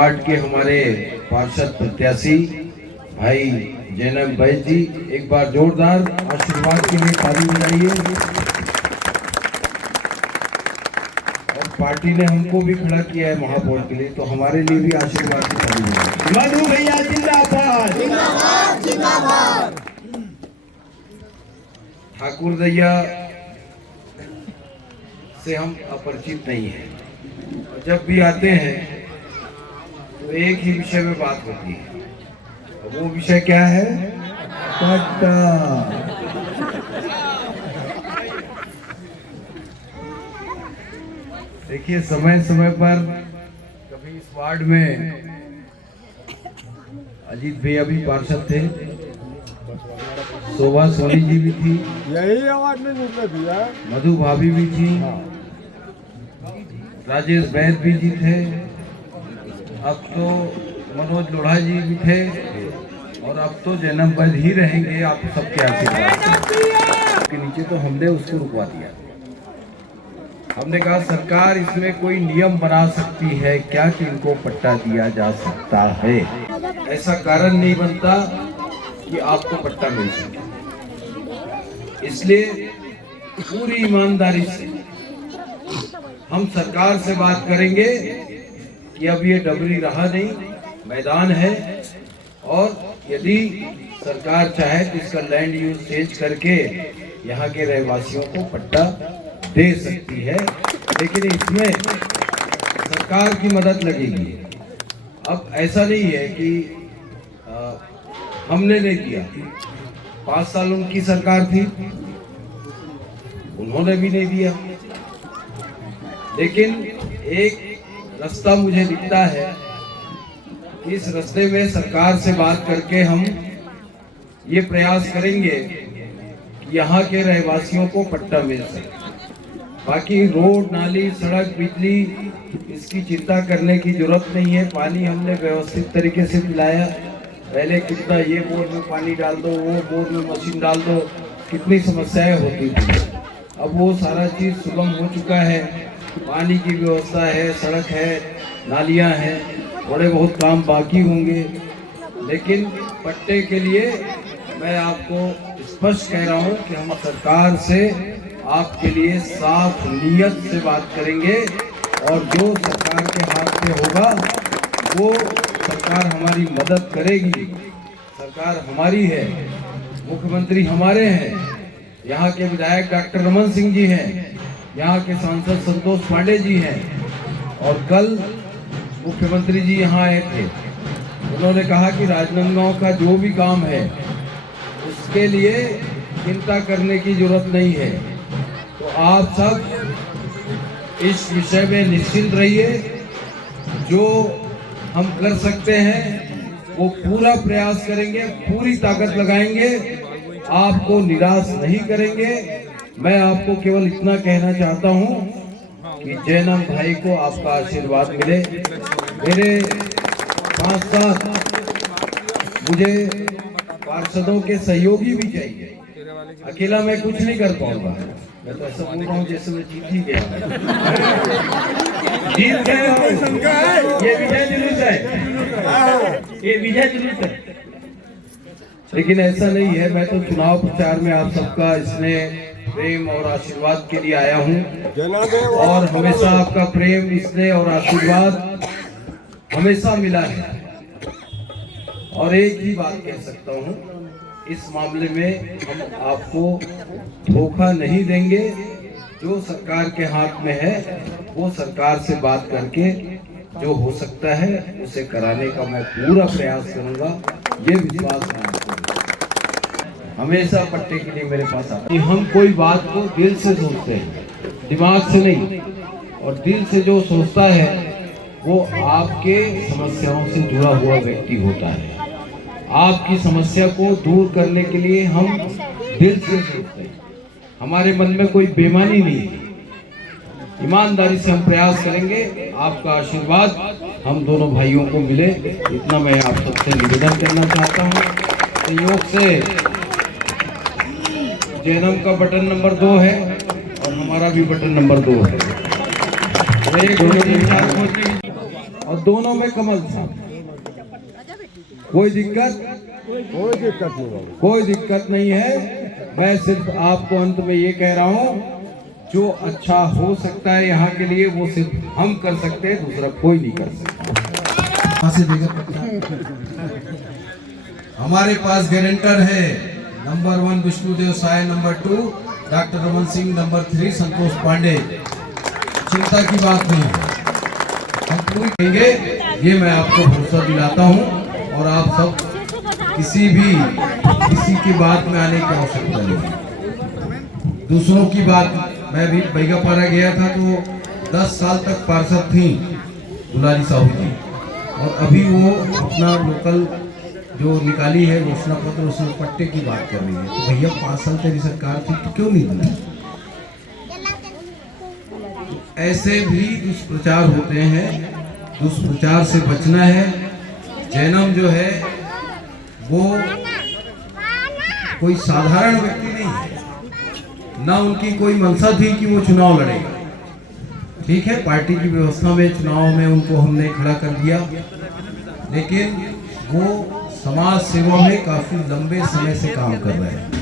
Ward के हमारे पार्षद प्रत्याशी भाई जैनब बैद जी, एक बार जोरदार आशीर्वाद के लिए ताली बजाइए। और पार्टी ने हमको भी खड़ा किया है महापौर के लिए, तो हमारे लिए भी आशीर्वाद की ताली बजाइए। मधु भैया जिंदाबाद, जिंदाबाद, जिंदाबाद। ठाकुर दैया से हम अपरिचित नहीं हैं, और जब भी आते हैं तो एक ही विषय में बात होती है, और वो विषय क्या है? पट्टा। देखिए, समय समय पर कभी इस वार्ड में अजीत भैया भी पार्षद थे, शोभा सोनी जी भी थी, यही आवाज में निकला दिया, मधु भाभी भी थी, राजेश बैद भी जी थे, अब तो मनोज लोढ़ा जी भी थे, और अब तो जैनब बैद ही रहेंगे आप सबके आशीर्वाद के नीचे। तो हमने उसको रुकवा दिया। हमने कहा सरकार इसमें कोई नियम बना सकती है क्या कि इनको पट्टा दिया जा सकता है। ऐसा कारण नहीं बनता कि आपको पट्टा मिल सके। इसलिए पूरी ईमानदारी से हम सरकार से बात करेंगे कि अब ये डबरी रहा नहीं, मैदान है, और यदि सरकार चाहे तो इसका लैंड यूज चेंज करके यहाँ के रहवासियों को पट्टा दे सकती है, लेकिन इसमें सरकार की मदद लगेगी। अब ऐसा नहीं है कि हमने नहीं किया, 5 साल उनकी सरकार थी, उन्होंने भी नहीं दिया, लेकिन एक रास्ता मुझे दिखता है कि इस रास्ते में सरकार से बात करके हम ये प्रयास करेंगे कि यहाँ के रहवासियों को पट्टा मिल सके। बाकी रोड, नाली, सड़क, बिजली, इसकी चिंता करने की जरूरत नहीं है। पानी हमने व्यवस्थित तरीके से पिलाया। पहले कितना ये बोर में पानी डाल दो, वो बोर में मशीन डाल दो, कितनी समस्याएं होती थी। अब वो सारा चीज़ सुगम हो चुका है। पानी की व्यवस्था है, सड़क है, नालियां हैं, थोड़े बहुत काम बाकी होंगे, लेकिन पट्टे के लिए मैं आपको स्पष्ट कह रहा हूं कि हम सरकार से आपके लिए साफ नियत से बात करेंगे, और जो सरकार के हाथ में होगा वो सरकार हमारी मदद करेगी। सरकार हमारी है, मुख्यमंत्री हमारे हैं, यहाँ के विधायक डॉक्टर रमन सिंह जी हैं, यहाँ के सांसद संतोष पांडे जी हैं, और कल मुख्यमंत्री जी यहाँ आए थे। उन्होंने कहा कि राजनांदगांव का जो भी काम है उसके लिए चिंता करने की जरूरत नहीं है। तो आप सब इस विषय में निश्चिंत रहिए। जो हम कर सकते हैं वो पूरा प्रयास करेंगे, पूरी ताकत लगाएंगे, आपको निराश नहीं करेंगे। मैं आपको केवल इतना कहना चाहता हूं कि जैनब भाई को आपका आशीर्वाद मिले। मेरे 5 साथ मुझे पार्षदों के सहयोगी भी चाहिए, अकेला मैं कुछ नहीं कर पाऊंगा। मैं तो ऐसा बोल रहा हूँ जैसे मैं जीत ही गया। जीत गए हो, ये विजय जुलूस है, ये विजय जुलूस है। लेकिन ऐसा नहीं है। मैं तो चुनाव प्रचार में आप सबका स्नेह, प्रेम और आशीर्वाद के लिए आया हूं, और हमेशा आपका प्रेम, स्नेह और आशीर्वाद हमेशा मिला है। और एक ही बात कह सकता हूं, इस मामले में हम आपको धोखा नहीं देंगे। जो सरकार के हाथ में है वो सरकार से बात करके जो हो सकता है उसे कराने का मैं पूरा प्रयास करूंगा। ये विश्वास है आपको। हमेशा पट्टे के लिए मेरे पास आता है। हम कोई बात को दिल से सोचते हैं, दिमाग से नहीं, और दिल से जो सोचता है वो आपके समस्याओं से जुड़ा हुआ व्यक्ति होता है। आपकी समस्या को दूर करने के लिए हम दिल से सोचते हैं। हमारे मन में कोई बेईमानी नहीं है। ईमानदारी से हम प्रयास करेंगे। आपका आशीर्वाद हम दोनों भाइयों को मिले, इतना मैं आप सबसे निवेदन करना चाहता हूँ। संयोग से जैनब का बटन नंबर 2 है और हमारा भी बटन नंबर 2 है। और और दोनों में कमल था। कोई दिक्कत कोई दिक्कत नहीं है। मैं सिर्फ आपको अंत में ये कह रहा हूँ, जो अच्छा हो सकता है यहाँ के लिए वो सिर्फ हम कर सकते हैं, दूसरा कोई नहीं कर सकता। हमारे पास गारंटर है, number 1 Vishnudeo Sai, number 2 doctor Raman Singh, number 3 Santosh Pandey. चिंता की बात नहीं है, हम पूरी करेंगे, ये मैं आपको भरोसा दिलाता हूँ। और आप सब किसी की बात में आने की आवश्यकता नहीं। दूसरों की बात, मैं भी बैगापारा गया था तो 10 साल तक पार्षद थी दुलारी साहू जी, और अभी वो अपना लोकल जो निकाली है घोषणा पत्र, उसमें पट्टे की बात कर रही है। तो भैया 5 साल तेरी सरकार थी तो क्यों नहीं मिला? ऐसे भी दुष्प्रचार होते हैं, दुष्प्रचार से बचना है। जैनम जो है वो कोई साधारण व्यक्ति नहीं है, ना उनकी कोई मंशा थी कि वो चुनाव लड़ेगा। ठीक है, पार्टी की व्यवस्था में चुनाव में उनको हमने खड़ा कर दिया, लेकिन वो समाज सेवा में काफी लंबे समय से काम कर रहे हैं।